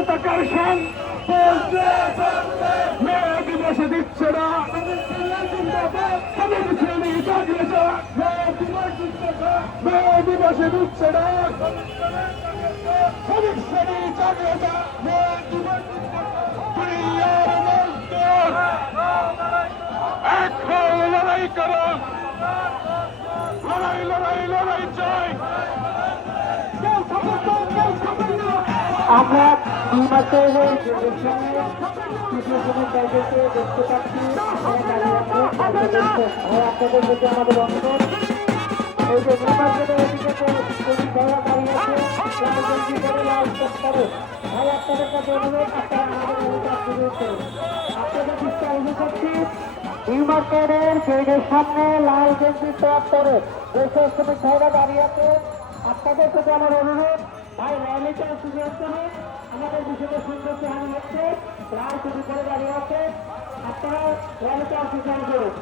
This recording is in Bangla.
পতাকার সং মে দিবসে দিচ্ছে না শ্রমিক শ্রেণী জাগিয়ে যাক মে দিবসে দিচ্ছে না শ্রমিক শ্রেণী জাগিয়ে যাক এখন লড়াই করো লড়াই লড়াই লড়াই চাই আমরা দুই মাসের তৃতীয় শ্রেণীর দায়িত্বকে দেখতে পাচ্ছি আপনাদের প্রতি আমাদের অনুরোধ এই যে নির্বাচনের এদিকে ভাইয়া দাঁড়িয়ে আছে লাল করে ভাই আপনাদের কাছে অনুরোধ আপনারা আমাদের অনুরোধ করুন আপনাদের দৃষ্টি অনুরোধ করছি নিউ মার্কেটের গেটের সামনে লাল গেঞ্জি টপ করে যে শ্রমিক ভাইরা দাঁড়িয়ে আছে আপনাদের প্রতি আমার অনুরোধ ভাই র্যালিতে সুযোগ করুন আমাদের বিষয়টা সুন্দর চাহানি হচ্ছে লাল টুপি করে দাঁড়িয়ে আছে আপনারা র্যালিতে অংশগ্রহণ করুন।